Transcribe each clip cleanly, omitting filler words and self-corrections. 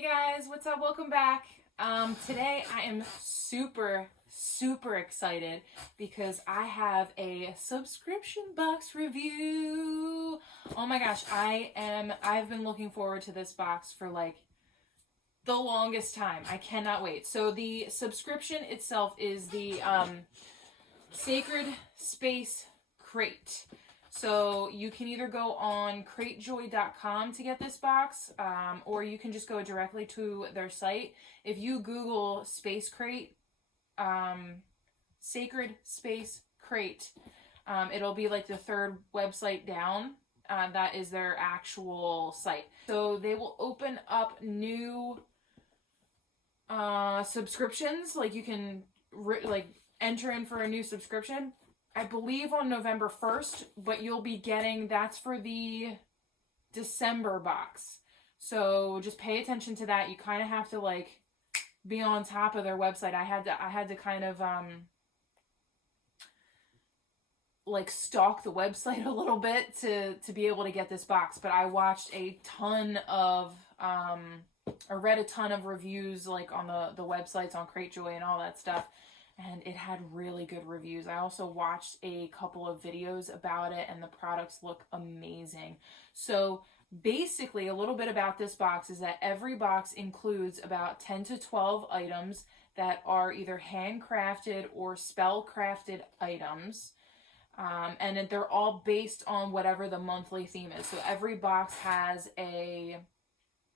Hey guys, what's up? Welcome back. Today I am super excited because I have a subscription box review. Oh my gosh, I've been looking forward to this box for like the longest time. I cannot wait. So the subscription itself is the Sacred Space Crate. So you can either go on cratejoy.com to get this box, or you can just go directly to their site. If you Google Space Crate, Sacred Space Crate, it'll be like the third website down. That is their actual site. So they will open up new subscriptions. Like you can enter in for a new subscription, I believe on November 1st, but you'll be getting, that's for the December box. So just pay attention to that. You kind of have to like be on top of their website. I had to kind of like stalk the website a little bit to be able to get this box. But I watched a ton of I read a ton of reviews like on the websites on Cratejoy and all that stuff. And it had really good reviews. I also watched a couple of videos about it and the products look amazing. So basically a little bit about this box is that every box includes about 10 to 12 items that are either handcrafted or spell crafted items. And they're all based on whatever the monthly theme is. So every box has a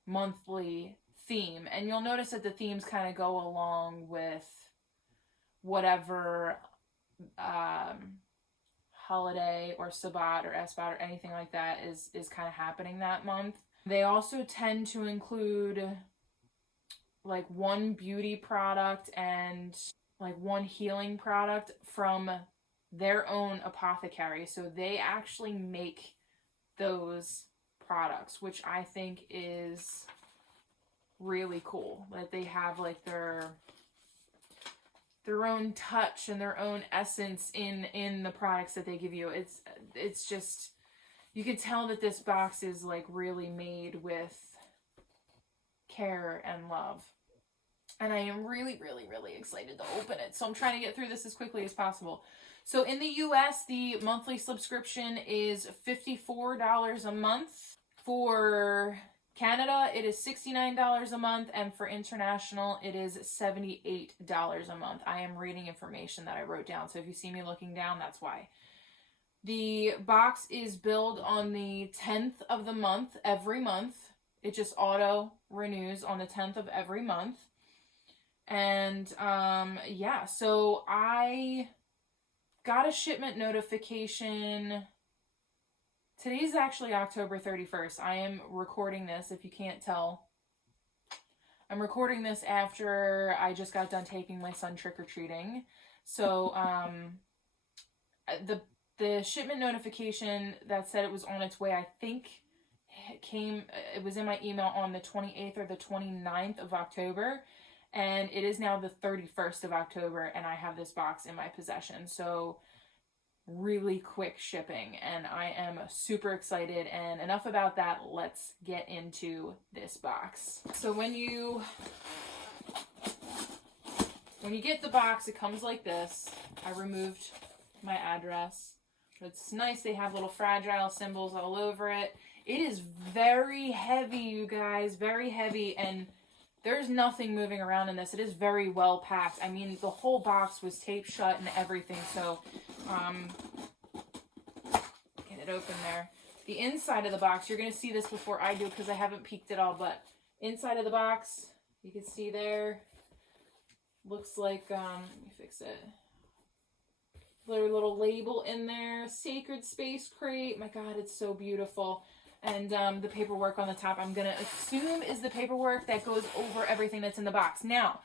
monthly theme. And you'll notice that the themes kind of go along with whatever holiday or Sabbat or Esbat or anything like that is kind of happening that month. They also tend to include like one beauty product and like one healing product from their own apothecary. So they actually make those products, which I think is really cool. That they have like their own touch and their own essence in the products that they give you. It's just, you can tell that this box is like really made with care and love. And I am really excited to open it. So I'm trying to get through this as quickly as possible. So in the US, the monthly subscription is $54 a month. For Canada, it is $69 a month, and for international, it is $78 a month. I am reading information that I wrote down, so if you see me looking down, that's why. The box is billed on the 10th of the month, every month. It just auto renews on the 10th of every month. And yeah, so I got a shipment notification. Today's actually October 31st. I am recording this, if you can't tell. I'm recording this after I just got done taking my son trick-or-treating. So, the shipment notification that said it was on its way, I think it was in my email on the 28th or the 29th of October. And it is now the 31st of October, and I have this box in my possession. So really quick shipping, and I am super excited. And enough about that, let's get into this box. So when you get the box, it comes like this. I removed my address. It's nice. They have little fragile symbols all over it. It is very heavy, you guys, very heavy, and there's nothing moving around in this. It is very well packed. I mean, the whole box was taped shut and everything. So, get it open there. The inside of the box, you're going to see this before I do because I haven't peeked it all. But inside of the box, you can see there, looks like, let me fix it. Little label in there, Sacred Space Crate. My God, it's so beautiful. And the paperwork on the top, I'm going to assume is the paperwork that goes over everything that's in the box. Now,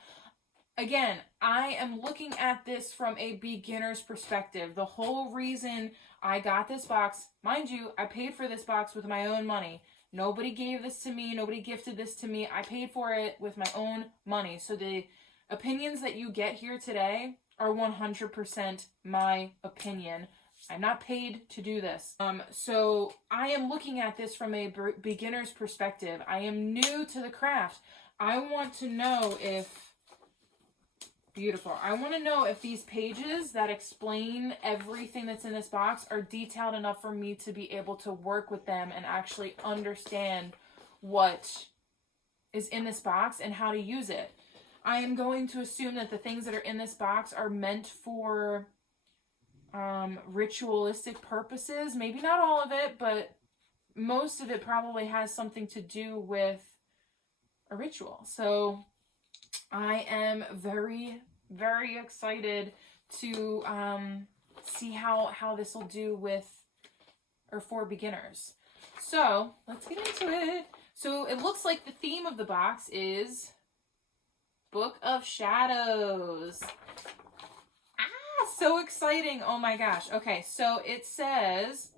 again, I am looking at this from a beginner's perspective. The whole reason I got this box, mind you, I paid for this box with my own money. Nobody gave this to me. Nobody gifted this to me. I paid for it with my own money. So the opinions that you get here today are 100% my opinion. I'm not paid to do this. So I am looking at this from a beginner's perspective. I am new to the craft. I want to know if, beautiful, I want to know if these pages that explain everything that's in this box are detailed enough for me to be able to work with them and actually understand what is in this box and how to use it. I am going to assume that the things that are in this box are meant for ritualistic purposes. Maybe not all of it, but most of it probably has something to do with a ritual. So I am very, very excited to see how this will do with, or for beginners. So let's get into it. So it looks like the theme of the box is Book of Shadows. So exciting. Oh my gosh. Okay, so it says,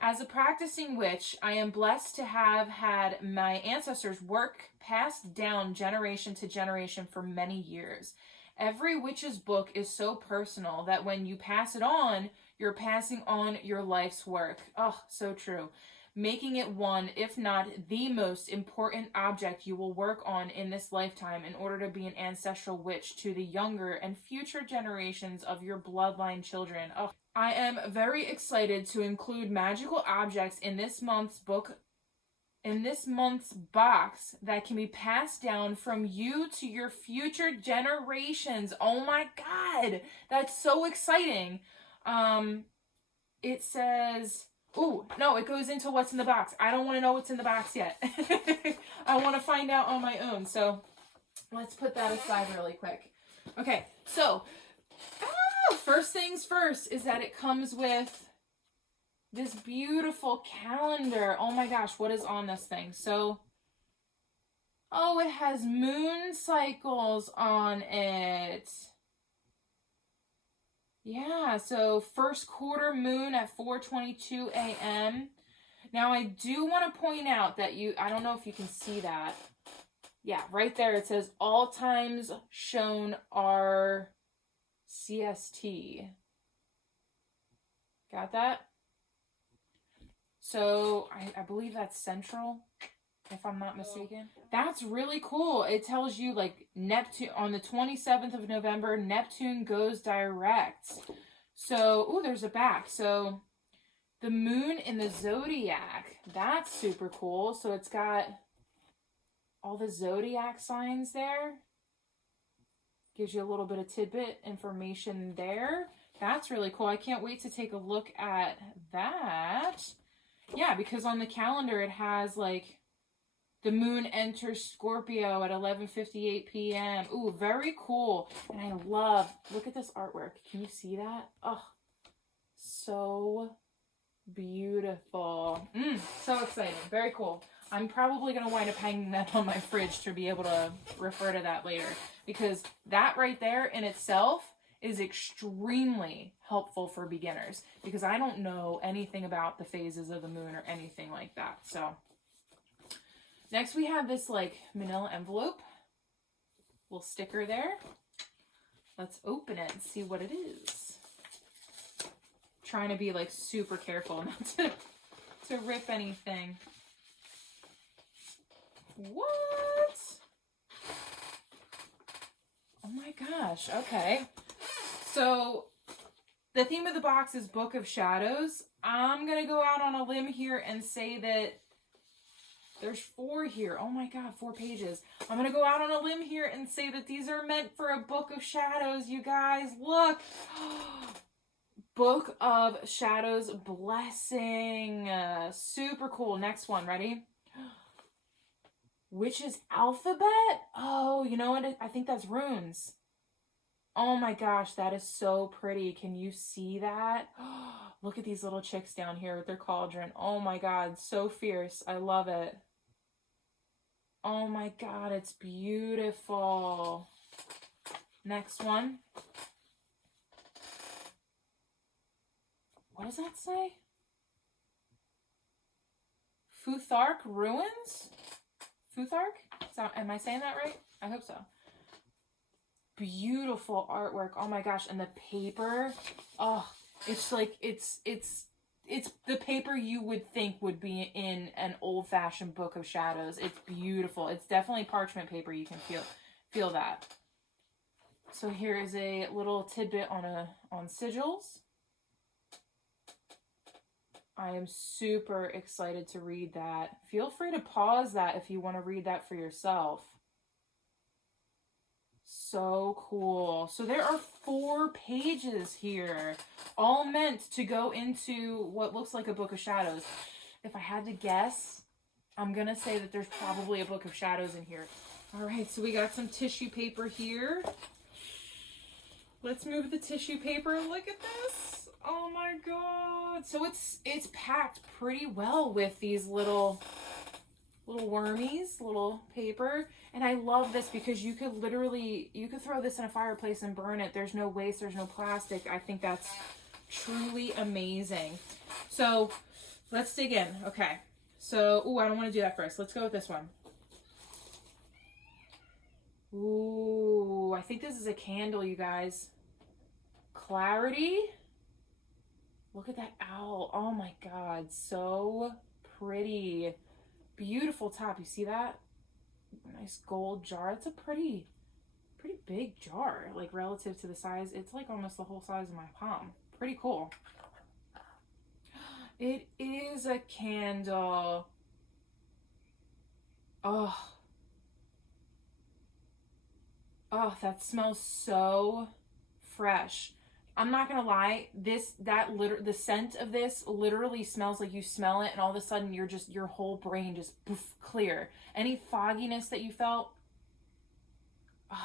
as a practicing witch, I am blessed to have had my ancestors' work passed down generation to generation for many years. Every witch's book is so personal that when you pass it on, you're passing on your life's work. Oh, so true. Making it one, if not the most important object you will work on in this lifetime in order to be an ancestral witch to the younger and future generations of your bloodline children. Oh, I am very excited to include magical objects in this month's book, in this month's box, that can be passed down from you to your future generations. Oh my God, that's so exciting. It says, ooh, no, it goes into what's in the box. I don't want to know what's in the box yet. I want to find out on my own. So let's put that aside really quick. Okay, so first things first is that it comes with this beautiful calendar. Oh my gosh, what is on this thing? So, oh, it has moon cycles on it. Yeah, so first quarter moon at 4:22 a.m. Now, I do want to point out that I don't know if you can see that. Yeah, right there it says all times shown are CST. Got that? So, I believe that's Central, if I'm not mistaken. That's really cool. It tells you, like, Neptune, on the 27th of November, Neptune goes direct. So, ooh, there's a back. So, the moon in the zodiac, that's super cool. So, it's got all the zodiac signs there. Gives you a little bit of tidbit information there. That's really cool. I can't wait to take a look at that. Yeah, because on the calendar it has, like, the moon enters Scorpio at 11:58 p.m. Ooh, very cool. And I love, look at this artwork. Can you see that? Oh, so beautiful. So exciting. Very cool. I'm probably going to wind up hanging that on my fridge to be able to refer to that later. Because that right there in itself is extremely helpful for beginners. Because I don't know anything about the phases of the moon or anything like that. So, next we have this, like, manila envelope. Little sticker there. Let's open it and see what it is. Trying to be, like, super careful not to rip anything. What? Oh my gosh, okay. So, the theme of the box is Book of Shadows. I'm going to go out on a limb here and say that there's 4 here. Oh my God, 4 pages. I'm going to go out on a limb here and say that these are meant for a Book of Shadows, you guys. Look. Book of Shadows Blessing. Super cool. Next one. Ready? Witch's Alphabet? Oh, you know what? I think that's runes. Oh my gosh, that is so pretty. Can you see that? Look at these little chicks down here with their cauldron. Oh my God, so fierce. I love it. Oh my God, it's beautiful. Next one. What does that say? Futhark Ruins? Futhark? Am I saying that right? I hope so. Beautiful artwork. Oh my gosh. And the paper. Oh, it's like, it's it's the paper you would think would be in an old-fashioned book of shadows. It's beautiful. It's definitely parchment paper. You can feel that. So here is a little tidbit on sigils. I am super excited to read that. Feel free to pause that if you want to read that for yourself. So cool. So there are 4 pages here, all meant to go into what looks like a book of shadows. If I had to guess, I'm going to say that there's probably a book of shadows in here. All right, so we got some tissue paper here. Let's move the tissue paper. Look at this. Oh my God. So it's packed pretty well with these little wormies, little paper. And I love this because you could throw this in a fireplace and burn it. There's no waste, there's no plastic. I think that's truly amazing. So let's dig in. Okay. So, I don't want to do that first. Let's go with this one. Ooh, I think this is a candle, you guys. Clarity. Look at that owl. Oh my God, so pretty. Beautiful top. You see that? Nice gold jar. It's a pretty big jar, like relative to the size. It's like almost the whole size of my palm. Pretty cool. It is a candle. Oh, that smells so fresh. I'm not gonna lie, the scent of this literally smells like you smell it and all of a sudden your whole brain just poof, clear. Any fogginess that you felt,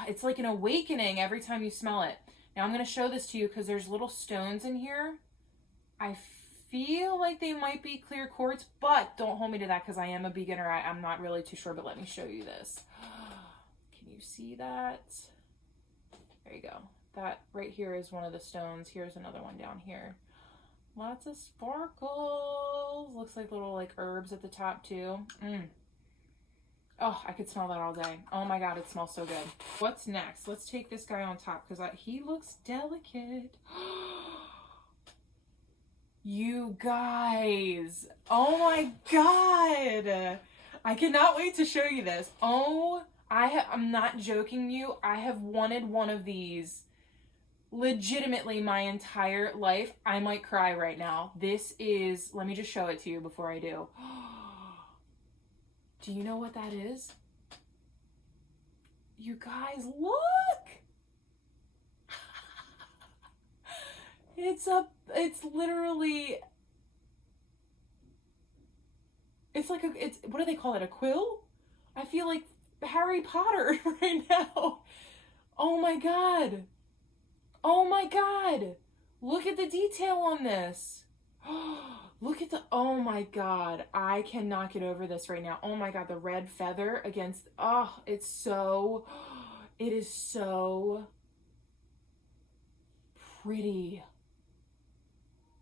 it's like an awakening every time you smell it. Now I'm gonna show this to you because there's little stones in here. I feel like they might be clear quartz, but don't hold me to that because I am a beginner. I'm not really too sure, but let me show you this. Can you see that? There you go. That right here is one of the stones. Here's another one down here. Lots of sparkles. Looks like little like herbs at the top too. Oh, I could smell that all day. Oh my God, it smells so good. What's next? Let's take this guy on top because he looks delicate. You guys. Oh my God. I cannot wait to show you this. Oh, I'm not joking you. I have wanted one of these legitimately my entire life. I might cry right now. This is, let me just show it to you before I do. Do you know what that is? You guys, look! It's literally, it's like what do they call it? A quill? I feel like Harry Potter right now. Oh my God. Oh my God. Look at the detail on this. Look at oh my God. I cannot get over this right now. Oh my God. The red feather against, it is so pretty.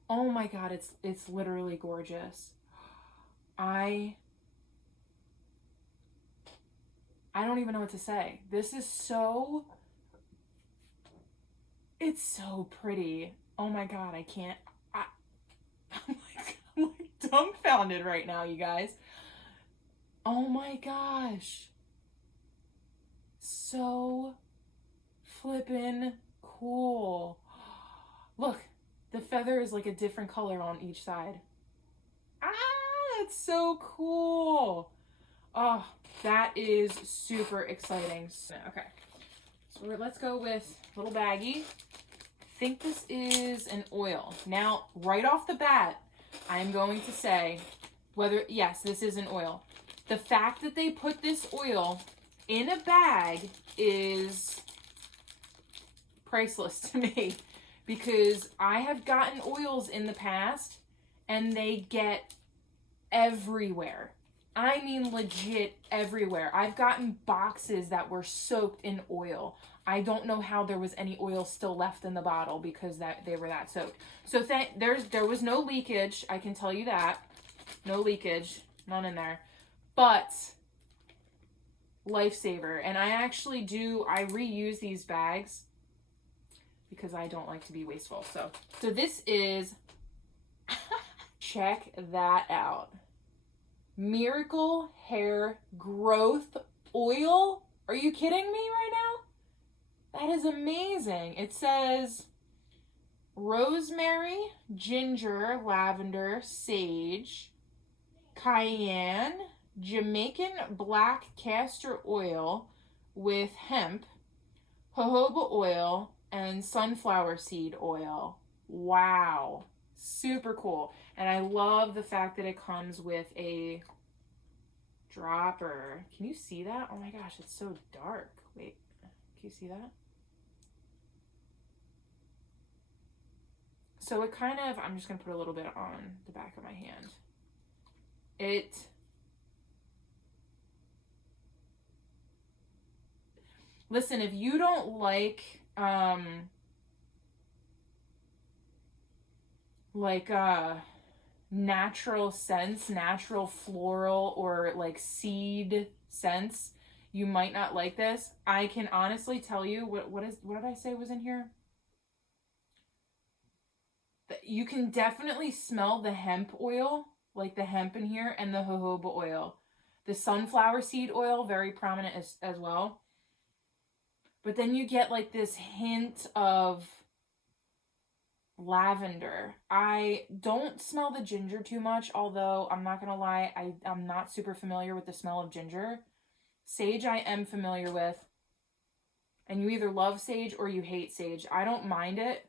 Oh my God. It's literally gorgeous. I don't even know what to say. This is it's so pretty. Oh my God, I'm like dumbfounded right now, you guys. Oh my gosh. So flippin' cool. Look, the feather is like a different color on each side. That's so cool. Oh, that is super exciting. Okay, so let's go with little baggie. I think this is an oil. Now, right off the bat, I'm going to say yes, this is an oil. The fact that they put this oil in a bag is priceless to me because I have gotten oils in the past and they get everywhere. I mean legit everywhere. I've gotten boxes that were soaked in oil. I don't know how there was any oil still left in the bottle because they were that soaked. So there was no leakage, I can tell you that. No leakage, none in there. But lifesaver. And I reuse these bags because I don't like to be wasteful. So this is check that out. Miracle Hair Growth Oil. Are you kidding me right now? That is amazing. It says rosemary, ginger, lavender, sage, cayenne, Jamaican black castor oil with hemp, jojoba oil, and sunflower seed oil. Wow. Super cool. And I love the fact that it comes with a dropper. Can you see that? Oh my gosh, it's so dark. Wait, can you see that? So it kind of, I'm just going to put a little bit on the back of my hand. Listen, if you don't like natural scents, natural floral or like seed scents, you might not like this. I can honestly tell you, what did I say was in here? You can definitely smell the hemp oil, like the hemp in here, and the jojoba oil. The sunflower seed oil, very prominent as well. But then you get like this hint of lavender. I don't smell the ginger too much, although I'm not gonna lie, I'm not super familiar with the smell of ginger. Sage I am familiar with. And you either love sage or you hate sage. I don't mind it,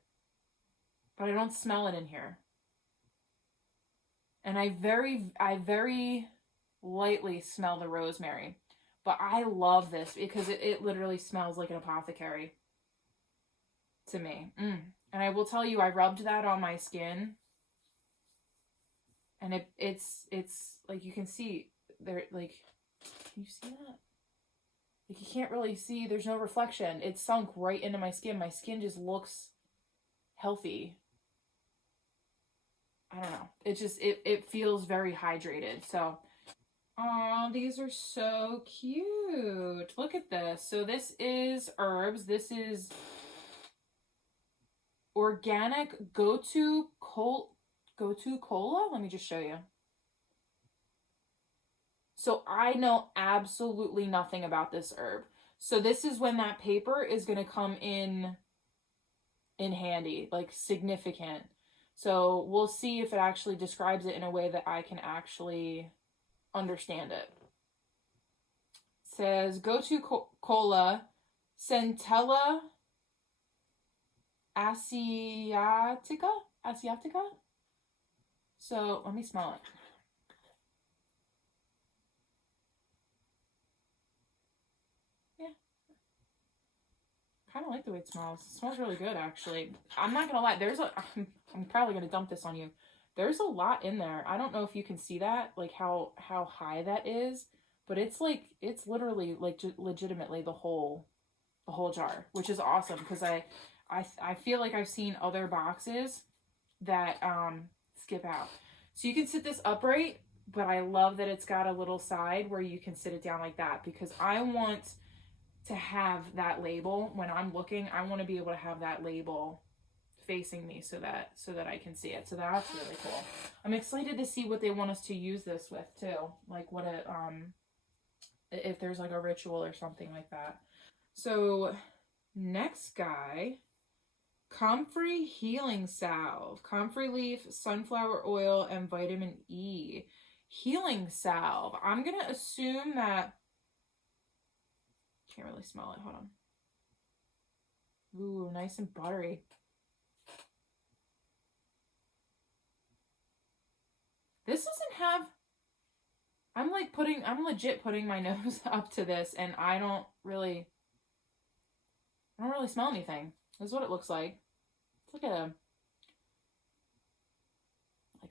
but I don't smell it in here. And I very lightly smell the rosemary. But I love this because it literally smells like an apothecary to me. And I will tell you, I rubbed that on my skin. And it's like, you can see there, like, can you see that? Like, you can't really see, there's no reflection. It's sunk right into my skin. My skin just looks healthy. I don't know. It just, it feels very hydrated. So, oh, these are so cute. Look at this. So this is herbs. This is organic go-to cola. Let me just show you. So I know absolutely nothing about this herb. So this is when that paper is going to come in handy, like significant. So we'll see if it actually describes it in a way that I can actually understand it. It says go-to cola, Centella asiatica. So let me smell it. Yeah, kind of like the way it smells. It smells really good, actually. I'm not gonna lie. I'm probably gonna dump this on you. There's a lot in there. I don't know if you can see that, like how high that is, but it's like, it's literally like legitimately the whole jar, which is awesome because I feel like I've seen other boxes that skip out. So you can sit this upright, but I love that it's got a little side where you can sit it down like that because I want to have that label when I'm looking. I want to be able to have that label facing me so that I can see it. So that's really cool. I'm excited to see what they want us to use this with too. Like what it if there's like a ritual or something like that. So next guy, Comfrey Healing Salve. Comfrey leaf, sunflower oil, and vitamin E. Healing salve. I'm going to assume that... Can't really smell it. Hold on. Ooh, nice and buttery. This doesn't have... I'm legit putting my nose up to this, and I don't really smell anything. This is what it looks like. It's like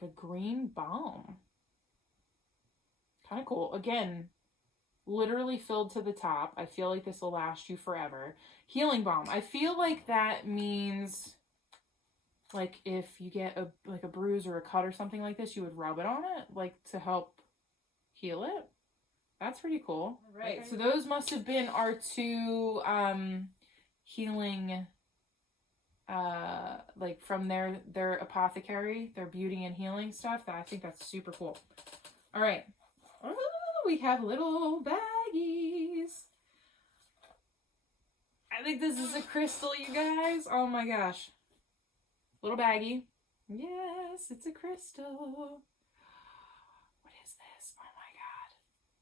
a green balm. Kind of cool. Again, literally filled to the top. I feel like this will last you forever. Healing balm. I feel like that means like if you get a bruise or a cut or something like this, you would rub it on it, like to help heal it. That's pretty cool. All right. So those must have been our two healing like from their apothecary, their beauty and healing stuff. I think that's super cool. All right. Oh, we have little baggies. I think this is a crystal, you guys. Oh my gosh. Little baggie. Yes, it's a crystal. What is this? Oh my god.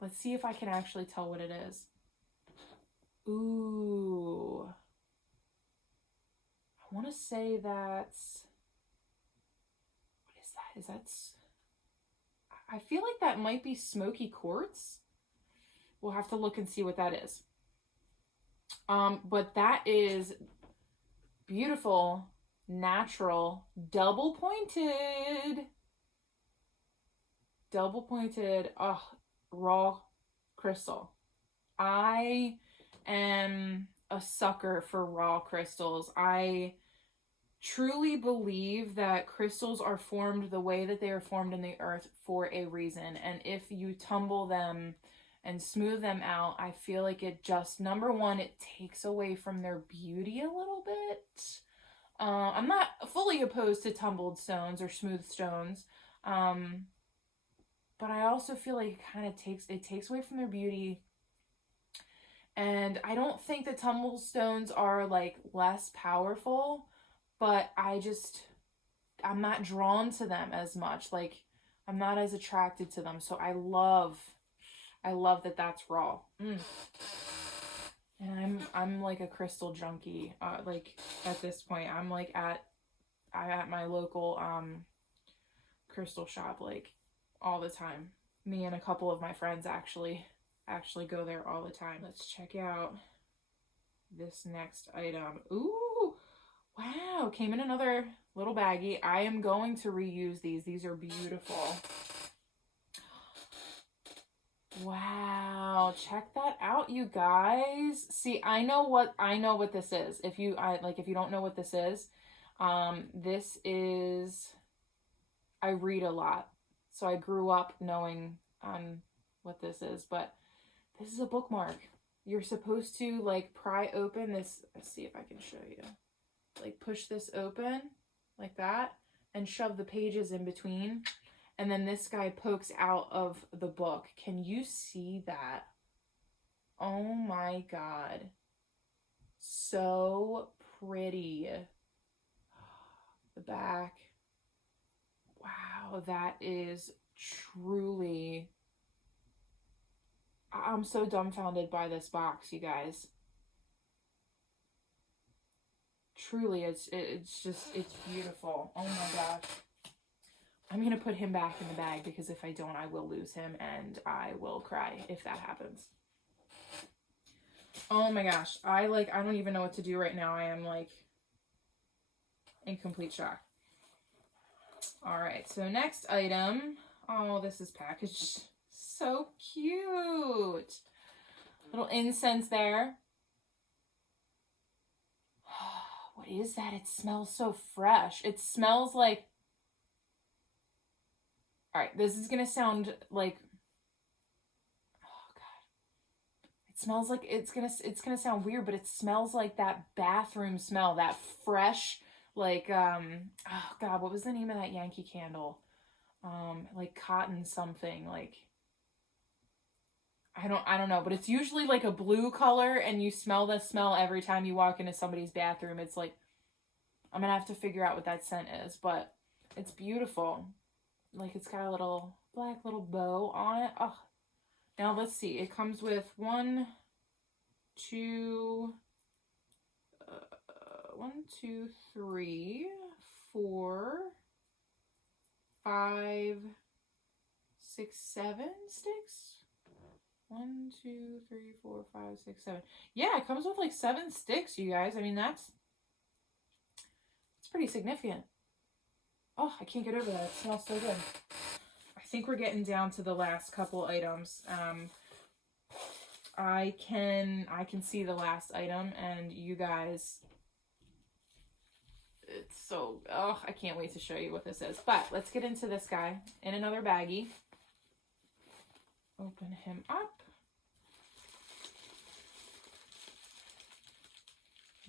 Let's see if I can actually tell what it is. Ooh. I want to say that's... What is that? Is that... I feel like that might be smoky quartz. We'll have to look and see what that is. But that is beautiful, natural, double pointed, raw crystal. I am a sucker for raw crystals. I truly believe that crystals are formed the way that they are formed in the earth for a reason. And if you tumble them and smooth them out, I feel like it just, number one, it takes away from their beauty a little bit. I'm not fully opposed to tumbled stones or smooth stones. But I also feel like it takes away from their beauty. And I don't think the tumbled stones are like less powerful, but I'm not drawn to them as much. Like, I'm not as attracted to them. So I love that that's raw. And I'm like a crystal junkie. Like at this point, I'm at my local crystal shop like all the time. Me and a couple of my friends actually go there all the time. Let's check out this next item. Ooh, wow, came in another little baggie. I am going to reuse these. These are beautiful. Wow, check that out, you guys. See, I know what this is. If you don't know what this is, this is, I read a lot. So I grew up knowing what this is, but this is a bookmark. You're supposed to like pry open this. Let's see if I can show you. Like push this open like that and shove the pages in between. And then this guy pokes out of the book. Can you see that? Oh my god. So pretty. The back. Wow, that is truly... I'm so dumbfounded by this box, you guys. Truly, it's beautiful. Oh my gosh. I'm going to put him back in the bag because if I don't, I will lose him and I will cry if that happens. Oh my gosh. I don't even know what to do right now. I am like in complete shock. All right. So next item. Oh, this is packaged so cute. Little incense there. What is that? It smells so fresh. It smells like... All right, this is going to sound like... Oh, God. It smells like... It's gonna sound weird, but it smells like that bathroom smell. That fresh, like... Oh, God, what was the name of that Yankee candle? Like cotton something. Like... I don't know, but it's usually like a blue color, and you smell the smell every time you walk into somebody's bathroom. It's like... I'm going to have to figure out what that scent is, but it's beautiful. Like, it's got a little black little bow on it. Oh, now let's see. It comes with 1, 2, 3, 4, 5, 6, 7 sticks. 1, 2, 3, 4, 5, 6, 7. Yeah, it comes with like 7 sticks, you guys. I mean, it's pretty significant. Oh, I can't get over that. It smells so good. I think we're getting down to the last couple items. I can see the last item, and you guys, it's so... Oh, I can't wait to show you what this is. But let's get into this guy in another baggie. Open him up.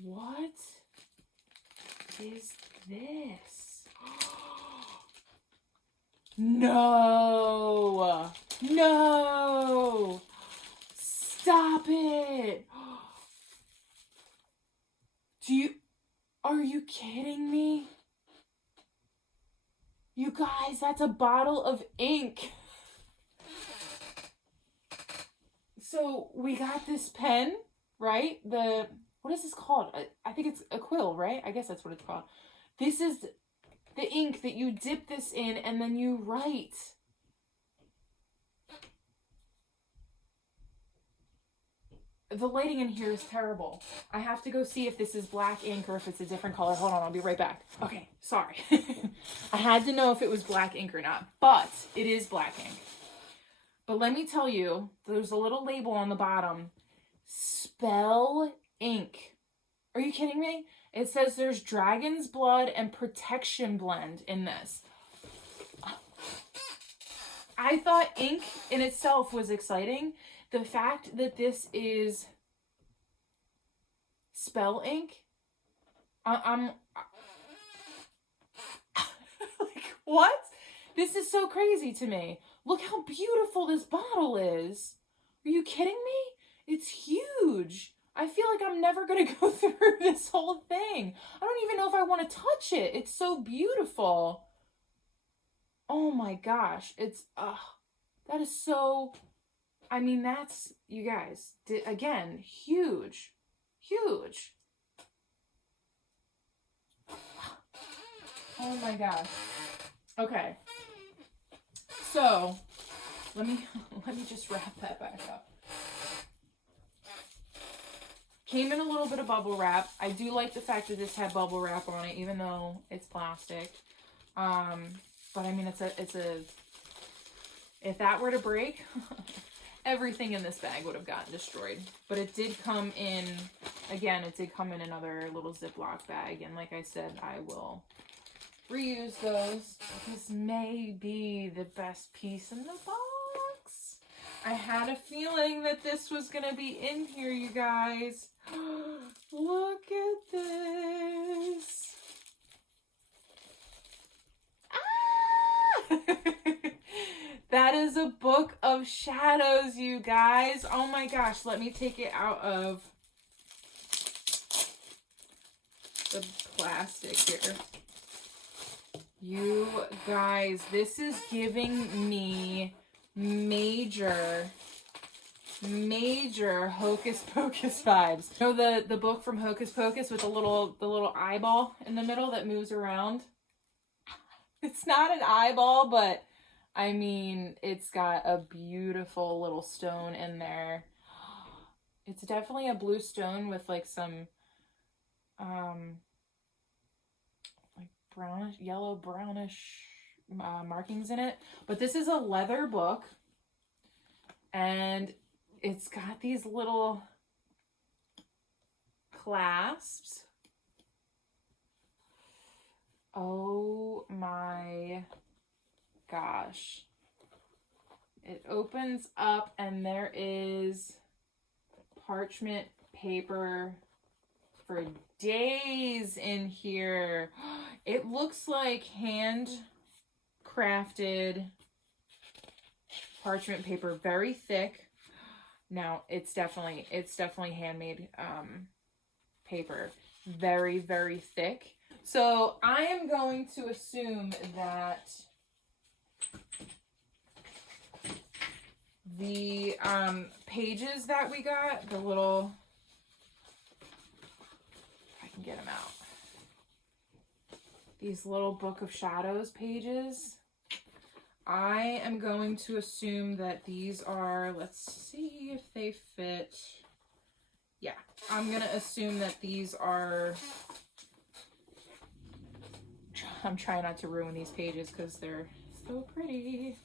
What is this? No! No! Stop it! Are you kidding me? You guys, that's a bottle of ink. So we got this pen, right? What is this called? I think it's a quill, right? I guess that's what it's called. This is the ink that you dip this in and then you write. The lighting in here is terrible. I have to go see if this is black ink or if it's a different color. Hold on, I'll be right back. Okay, sorry. I had to know if it was black ink or not, but it is black ink. But let me tell you, there's a little label on the bottom. Spell ink. Are you kidding me? It says there's dragon's blood and protection blend in this. I thought ink in itself was exciting. The fact that this is spell ink, I'm like, what? This is so crazy to me. Look how beautiful this bottle is. Are you kidding me? It's huge. I feel like I'm never going to go through this whole thing. I don't even know if I want to touch it. It's so beautiful. Oh my gosh. That is so, I mean, that's, you guys, again, huge. Huge. Oh my gosh. Okay. So, let me just wrap that back up. Came in a little bit of bubble wrap. I do like the fact that this had bubble wrap on it, even though it's plastic. But I mean, it's a, if that were to break, everything in this bag would have gotten destroyed. But it did come in, again, it did come in another little Ziploc bag. And like I said, I will reuse those. This may be the best piece in the box. I had a feeling that this was going to be in here, you guys. Look at this. Ah! That is a book of shadows, you guys. Oh my gosh, let me take it out of the plastic here. You guys, this is giving me major Hocus Pocus vibes. You know the book from Hocus Pocus with the little eyeball in the middle that moves around? It's not an eyeball, but I mean, it's got a beautiful little stone in there. It's definitely a blue stone with like some like brownish, yellow brownish markings in it. But this is a leather book, and it's got these little clasps. Oh my gosh. It opens up and there is parchment paper for days in here. It looks like handcrafted parchment paper, very thick. Now it's definitely handmade paper, very, very thick. So I am going to assume that the pages that we got, the little, if I can get them out, these little Book of Shadows pages, I am going to assume that these are, let's see if they fit. Yeah, I'm going to assume that these are, I'm trying not to ruin these pages because they're so pretty.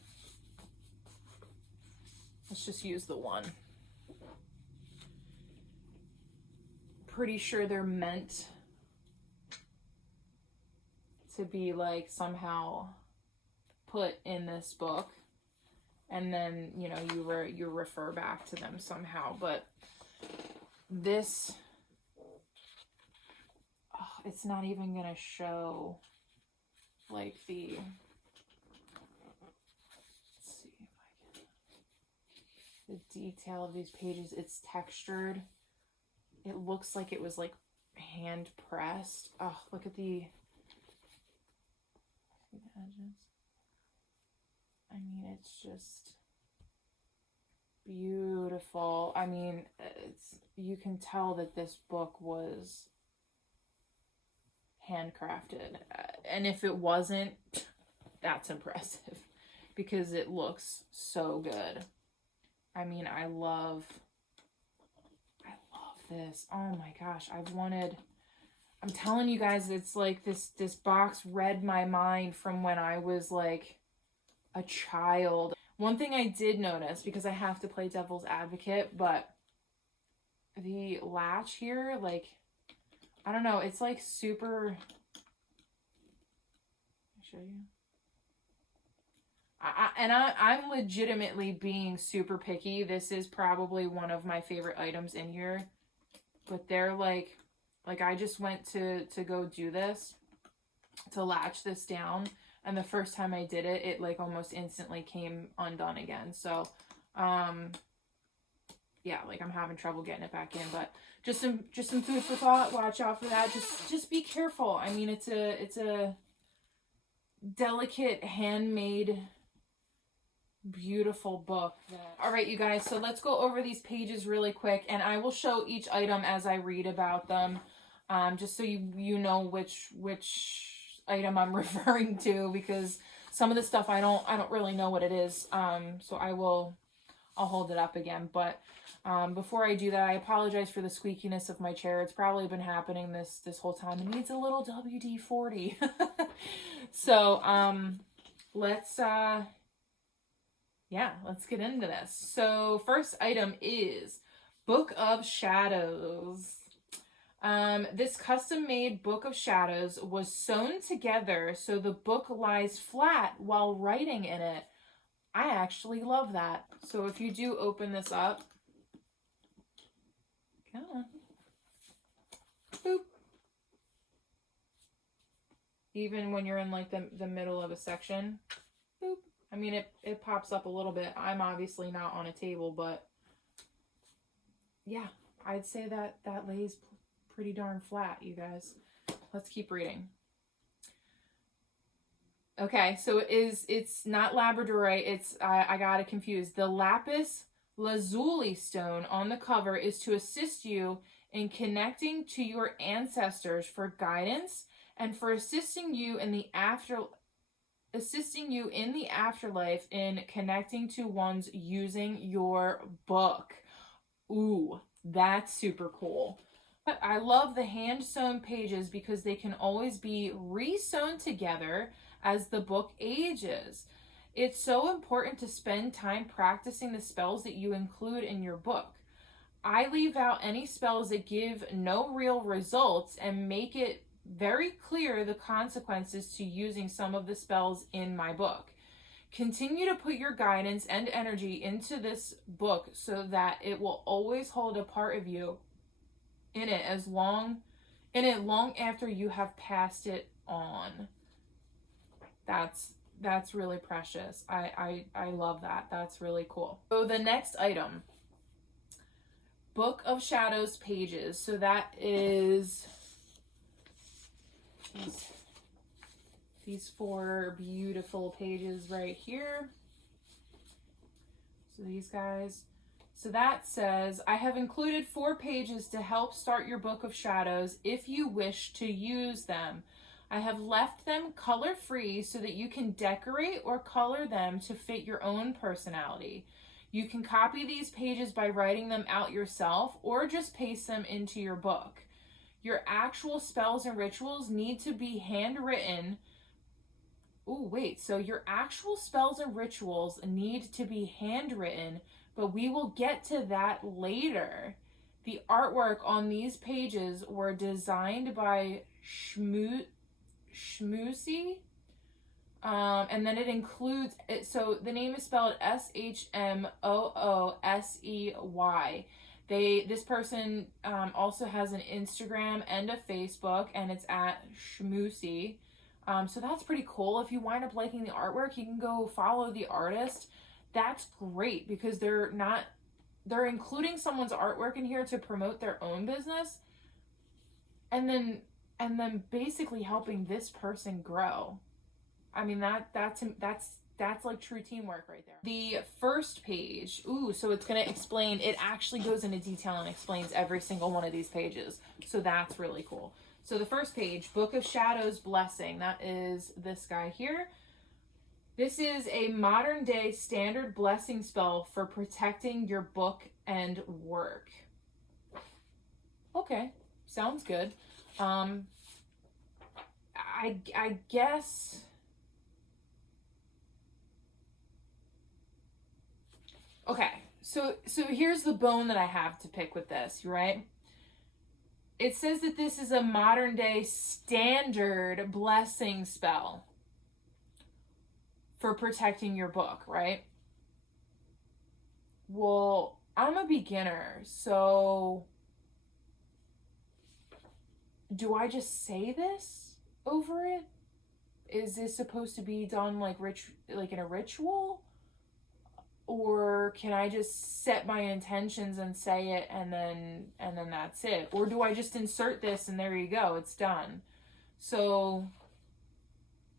Let's just use the one. Pretty sure they're meant to be like somehow put in this book, and then you know you refer back to them somehow. But this, oh, it's not even gonna show like the, let's see if I can, the detail of these pages. It's textured. It looks like it was like hand pressed. Oh, look at the edges. I mean, it's just beautiful. I mean, you can tell that this book was handcrafted. And if it wasn't, that's impressive because it looks so good. I mean, I love this. Oh my gosh, I'm telling you guys, it's like this box read my mind from when I was like a child. One thing I did notice, because I have to play devil's advocate, but the latch here, like, I don't know, it's like super, I'll show you. I'm legitimately being super picky. This is probably one of my favorite items in here, but they're like I just went to go do this, to latch this down, and the first time I did it, it like almost instantly came undone again. So, yeah, like I'm having trouble getting it back in, but just some food for thought. Watch out for that. Just be careful. I mean, it's a delicate, handmade, beautiful book. All right, you guys, so let's go over these pages really quick, and I will show each item as I read about them, just so you know which item I'm referring to, because some of the stuff I don't really know what it is. So I'll hold it up again, but before I do that, I apologize for the squeakiness of my chair. It's probably been happening this whole time. It needs a little WD-40. So let's get into this. So first item is Book of Shadows. This custom-made Book of Shadows was sewn together so the book lies flat while writing in it. I actually love that. So if you do open this up, come on, boop. Even when you're in like the middle of a section, boop. I mean, it pops up a little bit. I'm obviously not on a table, but yeah, I'd say that lays pretty darn flat, you guys. Let's keep reading. Okay, so it's not labradorite. It's I got it confused. The lapis lazuli stone on the cover is to assist you in connecting to your ancestors for guidance and for assisting you in the afterlife in connecting to ones using your book. Ooh, that's super cool. But I love the hand-sewn pages because they can always be re-sewn together as the book ages. It's so important to spend time practicing the spells that you include in your book. I leave out any spells that give no real results and make it very clear the consequences to using some of the spells in my book. Continue to put your guidance and energy into this book so that it will always hold a part of you in it long after you have passed it on. That's really precious. I love that. That's really cool. So the next item, Book of Shadows pages. So that is these 4 beautiful pages right here. So these guys. So that says, I have included 4 pages to help start your Book of Shadows if you wish to use them. I have left them color-free so that you can decorate or color them to fit your own personality. You can copy these pages by writing them out yourself or just paste them into your book. Your actual spells and rituals need to be handwritten. Oh, wait, so your actual spells and rituals need to be handwritten, but we will get to that later. The artwork on these pages were designed by Shmoosey, and then it includes it. So the name is spelled Shmoosey. This person also has an Instagram and a Facebook, and it's at Schmoosey. So that's pretty cool. If you wind up liking the artwork, you can go follow the artist. That's great because they're including someone's artwork in here to promote their own business, and then basically helping this person grow. I mean, that's like true teamwork right there. The first page, so it's going to explain, it actually goes into detail and explains every single one of these pages. So that's really cool. So the first page, Book of Shadows Blessing, that is this guy here. This is a modern day standard blessing spell for protecting your book and work. Okay, sounds good. I guess... Okay, so here's the bone that I have to pick with this, right? It says that this is a modern day standard blessing spell for protecting your book, right? Well, I'm a beginner, so do I just say this over it? Is this supposed to be done like in a ritual? Or can I just set my intentions and say it and then that's it? Or do I just insert this and there you go, it's done? So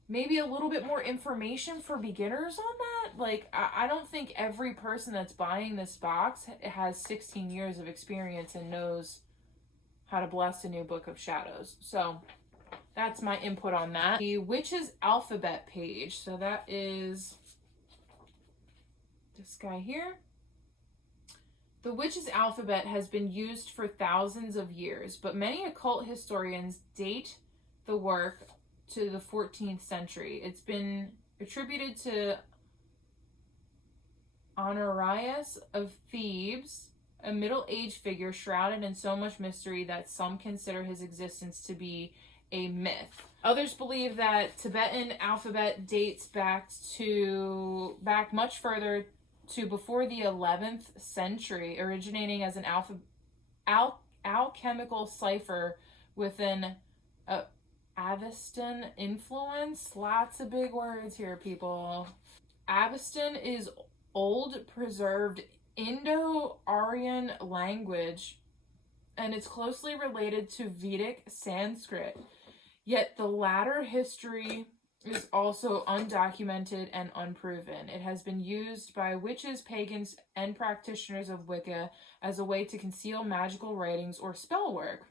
maybe a little bit more information for beginners on that. Like, I don't think every person that's buying this box has 16 years of experience and knows how to bless a new Book of Shadows. So that's my input on that. The Witch's Alphabet page. So that is this guy here. The Witch's Alphabet has been used for thousands of years, but many occult historians date the work to the 14th century. It's been attributed to Honorius of Thebes, a middle-aged figure shrouded in so much mystery that some consider his existence to be a myth. Others believe that Tibetan alphabet dates back much further to before the 11th century, originating as an alchemical cipher with an Avestan influence. Lots of big words here, people. Avestan is old preserved Indo-Aryan language, and it's closely related to Vedic Sanskrit. Yet the latter history is also undocumented and unproven. It has been used by witches, pagans, and practitioners of Wicca as a way to conceal magical writings or spell work.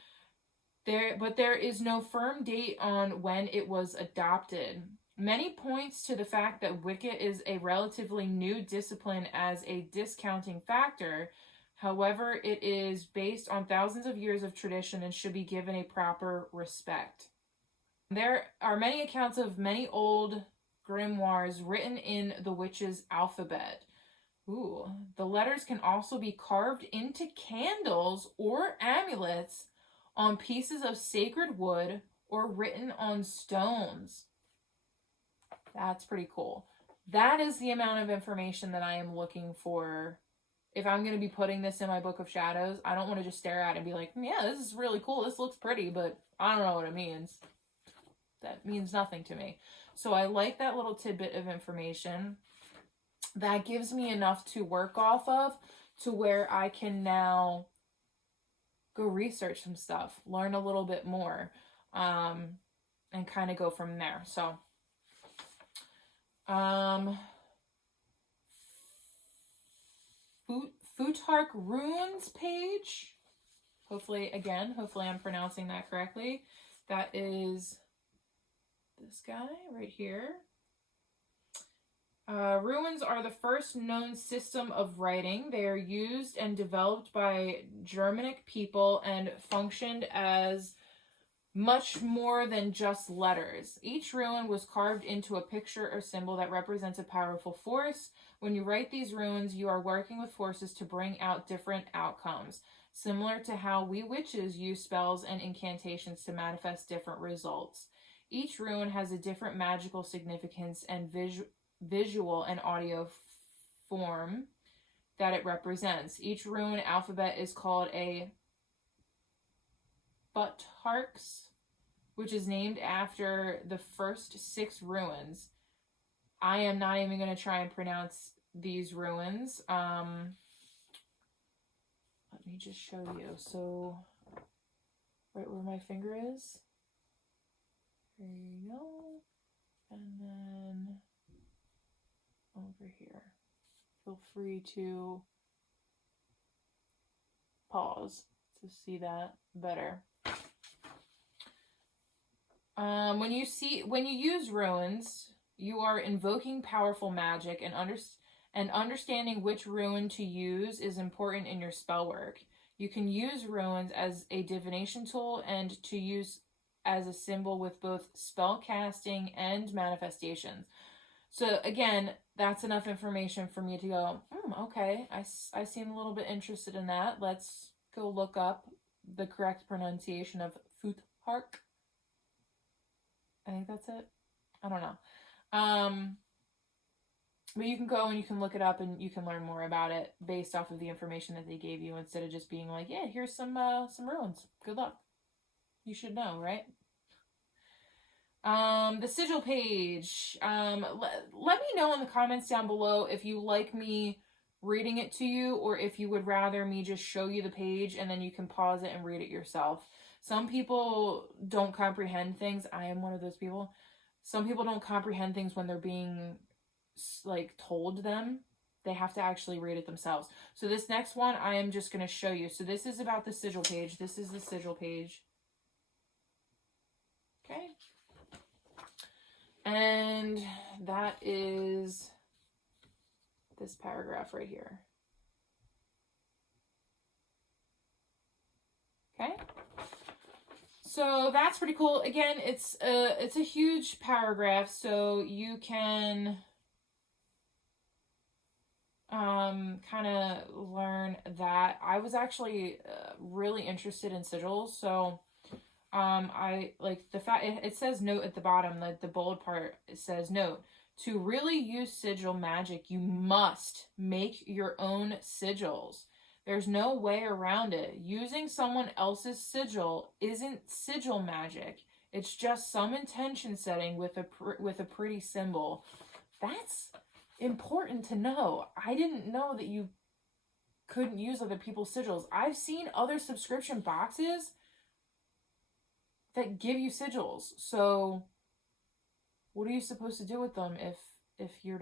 But there is no firm date on when it was adopted. Many points to the fact that Wicca is a relatively new discipline as a discounting factor. However, it is based on thousands of years of tradition and should be given a proper respect. There are many accounts of many old grimoires written in the witch's alphabet. The letters can also be carved into candles or amulets on pieces of sacred wood or written on stones. That's pretty cool. That is the amount of information that I am looking for. If I'm going to be putting this in my Book of Shadows, I don't want to just stare at it and be like, yeah, this is really cool. This looks pretty, but I don't know what it means. That means nothing to me. So I like that little tidbit of information. That gives me enough to work off of to where I can now go research some stuff, learn a little bit more, and kind of go from there. So, Futark Runes page. Hopefully I'm pronouncing that correctly. That is this guy right here. Runes are the first known system of writing. They are used and developed by Germanic people and functioned as much more than just letters. Each rune was carved into a picture or symbol that represents a powerful force. When you write these runes, you are working with forces to bring out different outcomes, similar to how we witches use spells and incantations to manifest different results. Each rune has a different magical significance and visual and audio form. that it represents. Each rune alphabet is called a Butharks, which is named after the first 6 runes. I am not even going to try and pronounce these runes. Let me just show you. So, right where my finger is. There you go. And then over here. Feel free to pause to see that better. When you use runes, you are invoking powerful magic, and understanding which rune to use is important in your spell work. You can use runes as a divination tool and to use as a symbol with both spell casting and manifestations. So again, that's enough information for me to go, okay, I seem a little bit interested in that. Let's go look up the correct pronunciation of Futhark. I think that's it. I don't know. But you can go and you can look it up and you can learn more about it based off of the information that they gave you, instead of just being like, yeah, here's some runes. Good luck. You should know, right? The sigil page. Let me know in the comments down below if you like me reading it to you, or if you would rather me just show you the page and then you can pause it and read it yourself. Some people don't comprehend things. I am one of those people. Some people don't comprehend things when they're being like told them. They have to actually read it themselves. So this next one I am just going to show you. So this is about the sigil page. This is the sigil page. Okay. And that is this paragraph right here. Okay. So that's pretty cool. Again, it's a huge paragraph, so you can kind of learn that. I was actually really interested in sigils, so I like the fact it says note at the bottom, like the bold part, it says note. To really use sigil magic, you must make your own sigils. There's no way around it. Using someone else's sigil isn't sigil magic. It's just some intention setting with a pretty symbol. That's important to know. I didn't know that you couldn't use other people's sigils. I've seen other subscription boxes that give you sigils. So what are you supposed to do with them if you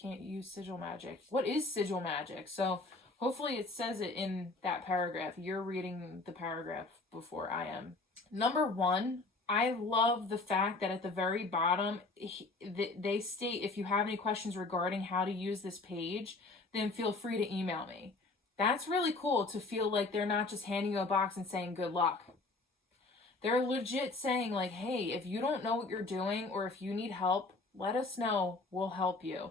can't use sigil magic? What is sigil magic? So hopefully it says it in that paragraph. You're reading the paragraph before I am. Number 1, I love the fact that at the very bottom, they state, if you have any questions regarding how to use this page, then feel free to email me. That's really cool to feel like they're not just handing you a box and saying good luck. They're legit saying like, hey, if you don't know what you're doing or if you need help, let us know. We'll help you.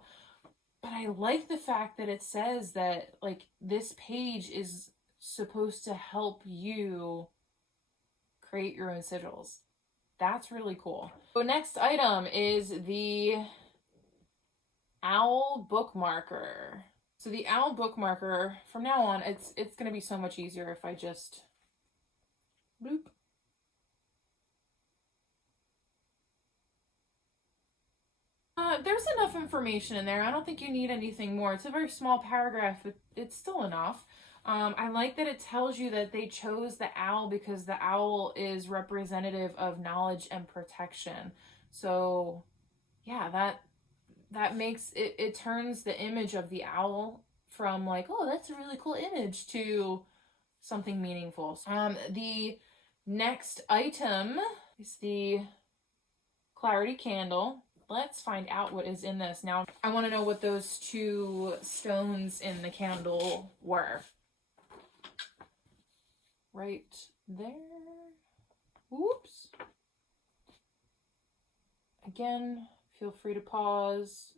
But I like the fact that it says that like this page is supposed to help you create your own sigils. That's really cool. So next item is the owl bookmarker. So the owl bookmarker, from now on, it's going to be so much easier if I just bloop. There's enough information in there. I don't think you need anything more. It's a very small paragraph, but it's still enough. I like that it tells you that they chose the owl because the owl is representative of knowledge and protection. So yeah, that makes it turns the image of the owl from like, oh, that's a really cool image, to something meaningful. The next item is the clarity candle. Let's find out what is in this. Now, I want to know what those 2 stones in the candle were. Right there. Whoops. Again, feel free to pause.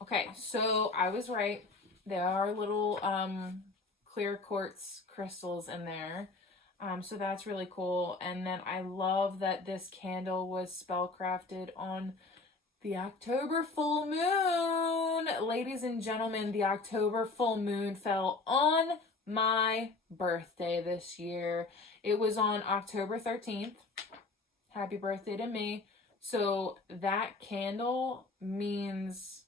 Okay, so I was right. There are little clear quartz crystals in there. So that's really cool. And then I love that this candle was spellcrafted on The October full moon. Ladies and gentlemen, the October full moon fell on my birthday this year. It was on October 13th. Happy birthday to me. So that candle means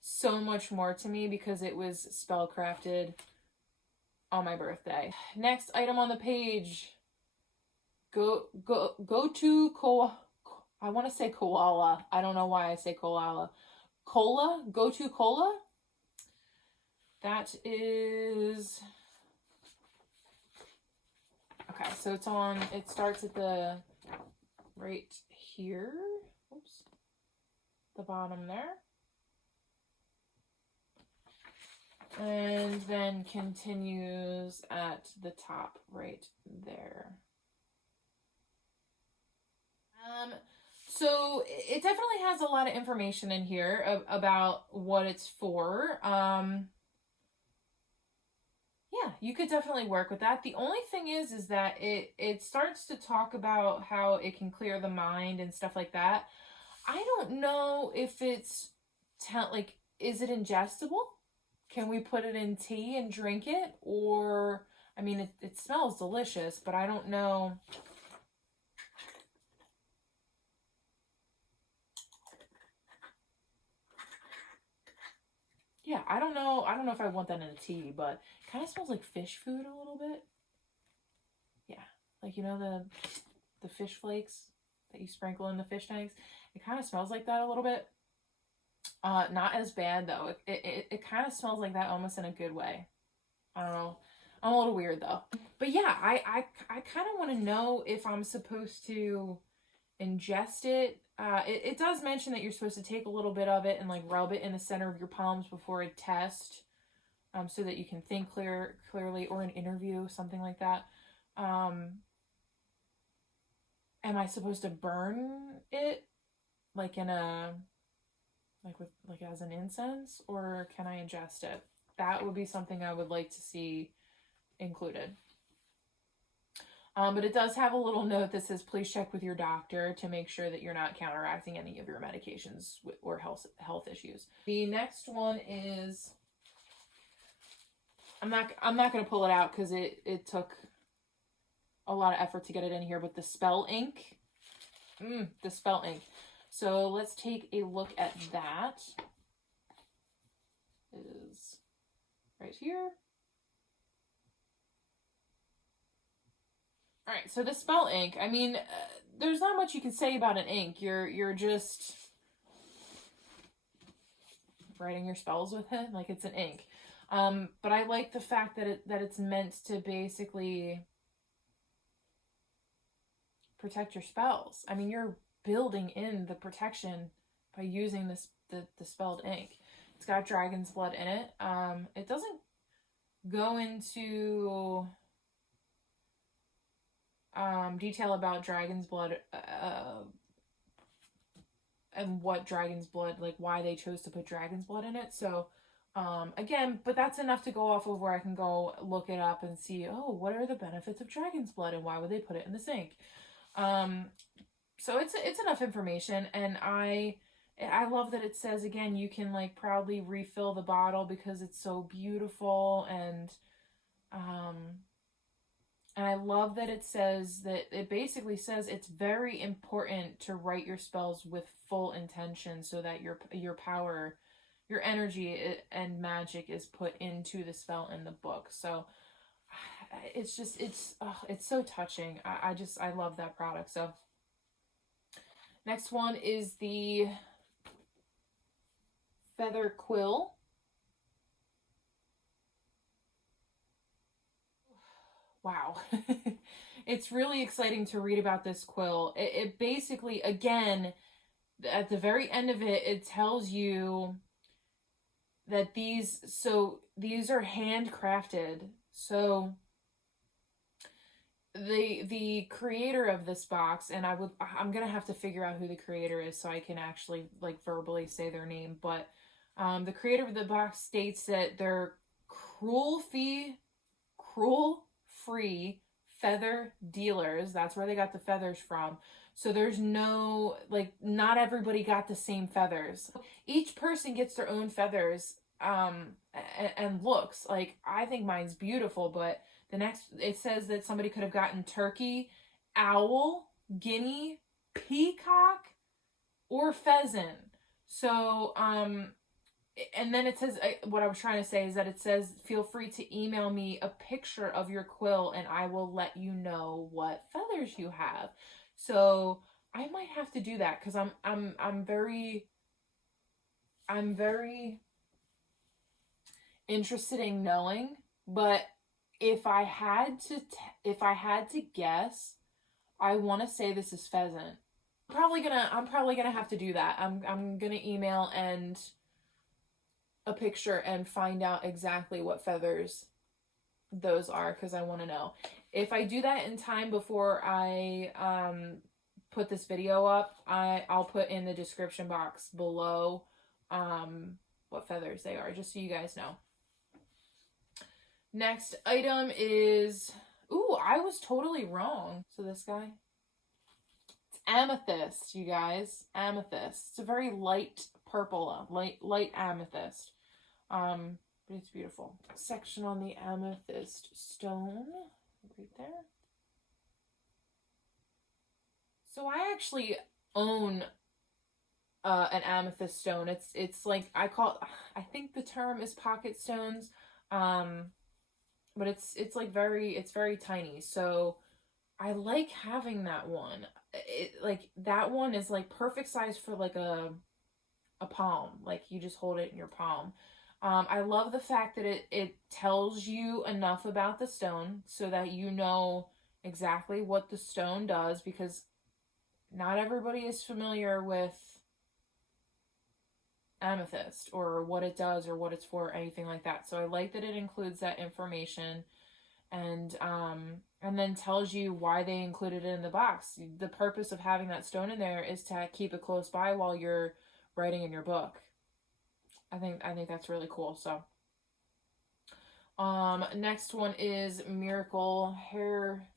so much more to me because it was spellcrafted on my birthday. Next item on the page. Go to I want to say koala. I don't know why I say koala. Cola? Go to cola? That is... Okay, so it's on... It starts at the... Right here. Oops. The bottom there. And then continues at the top right there. So it definitely has a lot of information in here about what it's for. Yeah, you could definitely work with that. The only thing is that it starts to talk about how it can clear the mind and stuff like that. I don't know if it's like, is it ingestible? Can we put it in tea and drink it? Or, I mean, it smells delicious, but I don't know. Yeah, I don't know if I want that in a tea, but it kind of smells like fish food a little bit. Yeah, like, you know, the fish flakes that you sprinkle in the fish tanks. It kind of smells like that a little bit. Not as bad though. It kind of smells like that almost in a good way. I don't know. I'm a little weird though. But yeah, I kind of want to know if I'm supposed to ingest it. It does mention that you're supposed to take a little bit of it and like rub it in the center of your palms before a test, so that you can think clearly, or an interview, something like that. Am I supposed to burn it like in a like as an incense, or can I ingest it? That would be something I would like to see included. But it does have a little note that says, please check with your doctor to make sure that you're not counteracting any of your medications or health issues. The next one is, I'm not going to pull it out because it took a lot of effort to get it in here, but the spell ink. The spell ink. So let's take a look at that. It is right here. All right, so the spell ink, I mean, there's not much you can say about an ink. You're just writing your spells with it, like it's an ink. But I like the fact that it's meant to basically protect your spells. I mean, you're building in the protection by using the spelled ink. It's got dragon's blood in it. It doesn't go into detail about dragon's blood and what dragon's blood, like why they chose to put dragon's blood in it. So again, but that's enough to go off of where I can go look it up and see, oh, what are the benefits of dragon's blood and why would they put it in the sink? So it's enough information, and I love that it says, again, you can like proudly refill the bottle because it's so beautiful, and I love that it says that it basically says it's very important to write your spells with full intention so that your power, your energy and magic is put into the spell in the book. So it's just, it's so touching. I love that product. So next one is the Feather Quill. Wow. It's really exciting to read about this quill. It basically, again, at the very end of it, it tells you that these are handcrafted. So the creator of this box, and I'm gonna have to figure out who the creator is so I can actually like verbally say their name, but the creator of the box states that they're cruelty-free feather dealers. That's where they got the feathers from, So there's no, like, not everybody got the same feathers. Each person gets their own feathers, and looks. Like, I think mine's beautiful, but the next, it says that somebody could have gotten turkey, owl, guinea, peacock, or pheasant. So, and then it says, what I was trying to say is that it says, feel free to email me a picture of your quill and I will let you know what feathers you have. So I might have to do that because I'm very interested in knowing. But if I had to guess, I want to say this is pheasant. I'm probably gonna have to do that. I'm gonna email and a picture and find out exactly what feathers those are, because I want to know. If I do that in time before I put this video up, I'll put in the description box below what feathers they are, just so you guys know. Next item is, ooh, I was totally wrong. So this guy, it's amethyst, you guys. Amethyst. It's a very light purple, light amethyst. But it's beautiful. Section on the amethyst stone, right there. So I actually own an amethyst stone. It's like, I think the term is pocket stones, but it's like it's very tiny. So I like having that one. Like, that one is like perfect size for like a palm. Like, you just hold it in your palm. I love the fact that it tells you enough about the stone so that you know exactly what the stone does, because not everybody is familiar with amethyst or what it does or what it's for or anything like that. So I like that it includes that information, and then tells you why they included it in the box. The purpose of having that stone in there is to keep it close by while you're writing in your book. I think that's really cool. So next one is Miracle Hair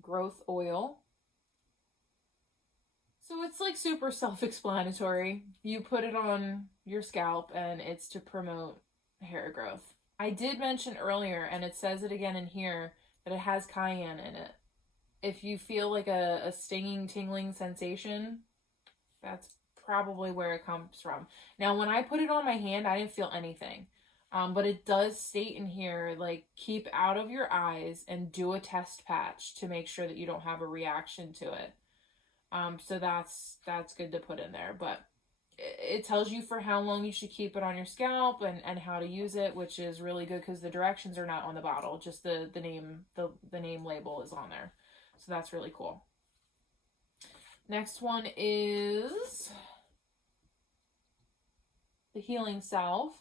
Growth Oil. So it's like super self-explanatory. You put it on your scalp and it's to promote hair growth. I did mention earlier, and it says it again in here, that it has cayenne in it. If you feel like a stinging, tingling sensation, that's probably where it comes from. Now, when I put it on my hand, I didn't feel anything. But it does state in here, like, keep out of your eyes and do a test patch to make sure that you don't have a reaction to it. So that's good to put in there. But it tells you for how long you should keep it on your scalp and how to use it, which is really good because the directions are not on the bottle. Just the name label is on there. So that's really cool. Next one is the healing salve.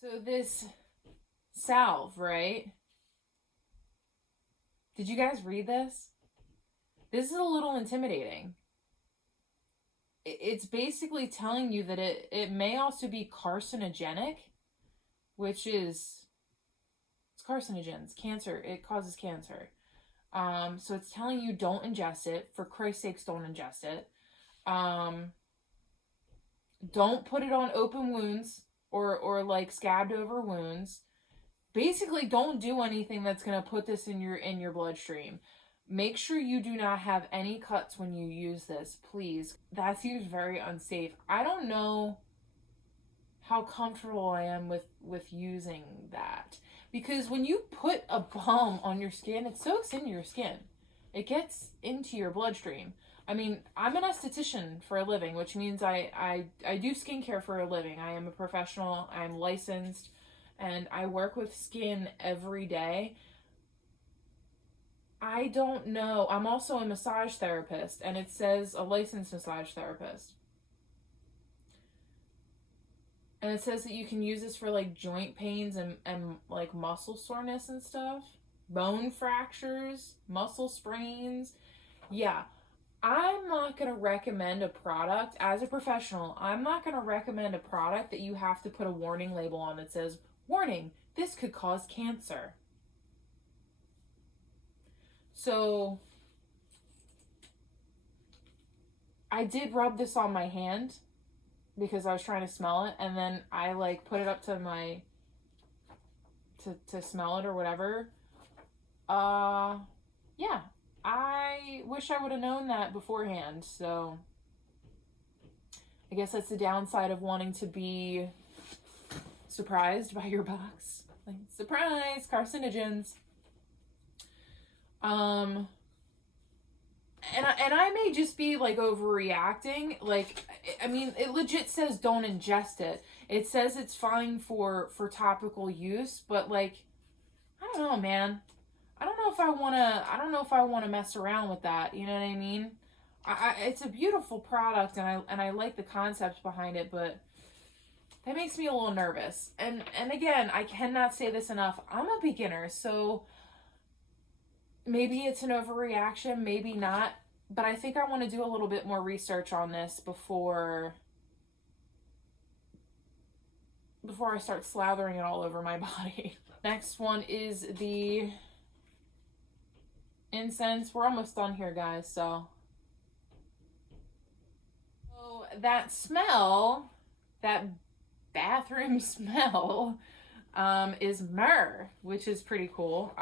So this salve, right? Did you guys read this? This is a little intimidating. It's basically telling you that it may also be carcinogenic, which is, it's carcinogens, cancer. It causes cancer. So it's telling you don't ingest it. For Christ's sakes, don't ingest it. Don't put it on open wounds or like scabbed over wounds. Basically, don't do anything that's going to put this in your bloodstream. Make sure you do not have any cuts when you use this, please. That seems very unsafe. I don't know how comfortable I am with using that. Because when you put a balm on your skin, it soaks into your skin. It gets into your bloodstream. I mean, I'm an esthetician for a living, which means I do skincare for a living. I am a professional. I'm licensed. And I work with skin every day. I don't know. I'm also a massage therapist, and it says a licensed massage therapist. And it says that you can use this for like joint pains and like muscle soreness and stuff. Bone fractures, muscle sprains. Yeah. I'm not going to recommend a product, as a professional, I'm not going to recommend a product that you have to put a warning label on that says, warning, this could cause cancer. So I did rub this on my hand because I was trying to smell it, and then I like put it up to my to smell it or whatever. Yeah. I wish I would have known that beforehand. So I guess that's the downside of wanting to be surprised by your box. Like, surprise, carcinogens. And I may just be like overreacting. Like, I mean, it legit says don't ingest it. It says it's fine for topical use, but like, I don't know, man. I don't know if I want to mess around with that. You know what I mean? It's a beautiful product, and I like the concept behind it, but that makes me a little nervous. And again, I cannot say this enough. I'm a beginner, so maybe it's an overreaction, maybe not. But I think I want to do a little bit more research on this before I start slathering it all over my body. Next one is the incense. We're almost done here, guys, so that smell, that bathroom smell, is myrrh, which is pretty cool.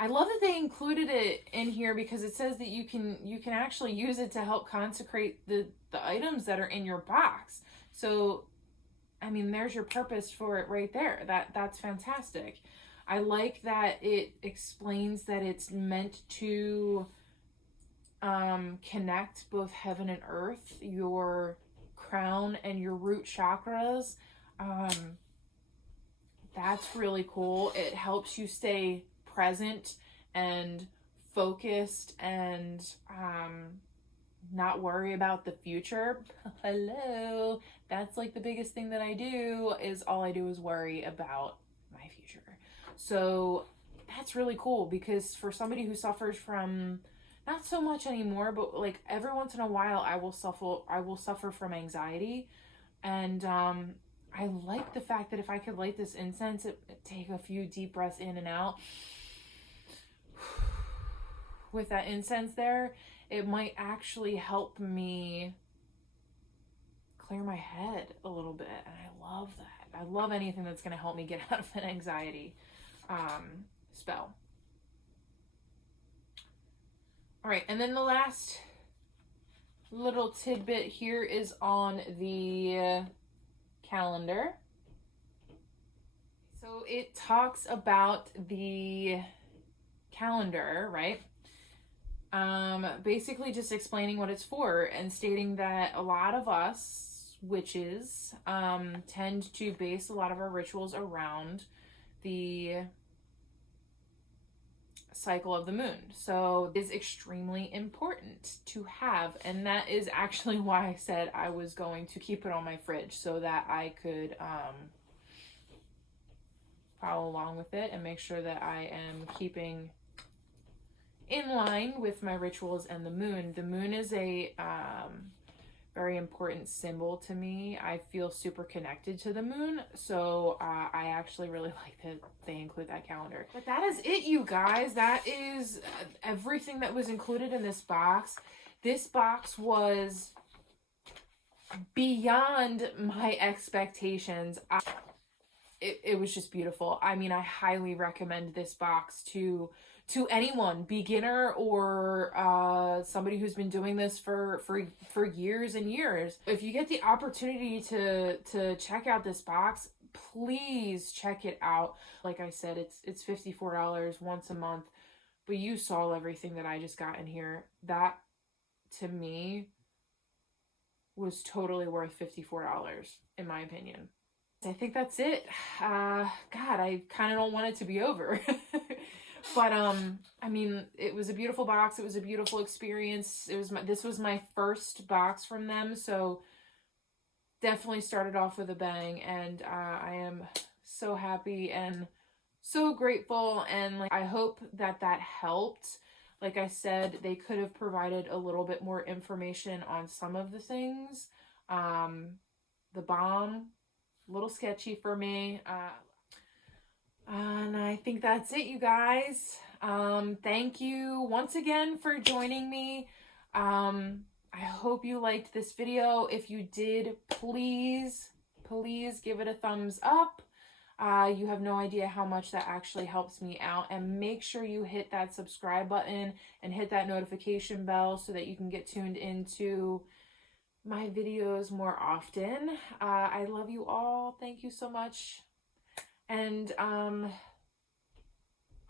I love that they included it in here because it says that you can actually use it to help consecrate the items that are in your box. So, I mean, there's your purpose for it right there. That's fantastic. I like that it explains that it's meant to connect both heaven and earth, your crown and your root chakras. That's really cool. It helps you stay present and focused and not worry about the future. Hello. That's like the biggest thing that I do is all I do is worry about my future. So that's really cool because for somebody who suffers from, not so much anymore, but like every once in a while I will suffer from anxiety. And I like the fact that if I could light this incense, take a few deep breaths in and out with that incense there, it might actually help me clear my head a little bit. And I love that. I love anything that's going to help me get out of an anxiety spell. All right, and then the last little tidbit here is on the calendar. So it talks about the calendar, right? Basically just explaining what it's for and stating that a lot of us witches tend to base a lot of our rituals around the cycle of the moon. So it is extremely important to have, and that is actually why I said I was going to keep it on my fridge so that I could follow along with it and make sure that I am keeping in line with my rituals and the moon. The moon is a very important symbol to me. I feel super connected to the moon, so I actually really like that they include that calendar. But that is it, you guys. That is everything that was included in this box. This box was beyond my expectations. It was just beautiful. I mean, I highly recommend this box to anyone, beginner or somebody who's been doing this for years and years. If you get the opportunity to check out this box, please check it out. Like I said, it's $54 once a month, but you saw everything that I just got in here. That to me was totally worth $54 in my opinion. I think that's it. God, I kind of don't want it to be over. But I mean, it was a beautiful box. It was a beautiful experience. This was my first box from them, so definitely started off with a bang, and I am so happy and so grateful, and like I hope that helped. Like I said, they could have provided a little bit more information on some of the things. The bomb, a little sketchy for me. And I think that's it, you guys. Thank you once again for joining me. I hope you liked this video. If you did, please give it a thumbs up. You have no idea how much that actually helps me out. And make sure you hit that subscribe button and hit that notification bell so that you can get tuned into my videos more often. I love you all. Thank you so much. And I'll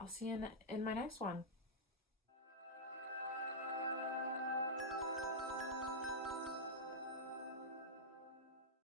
see you in my next one.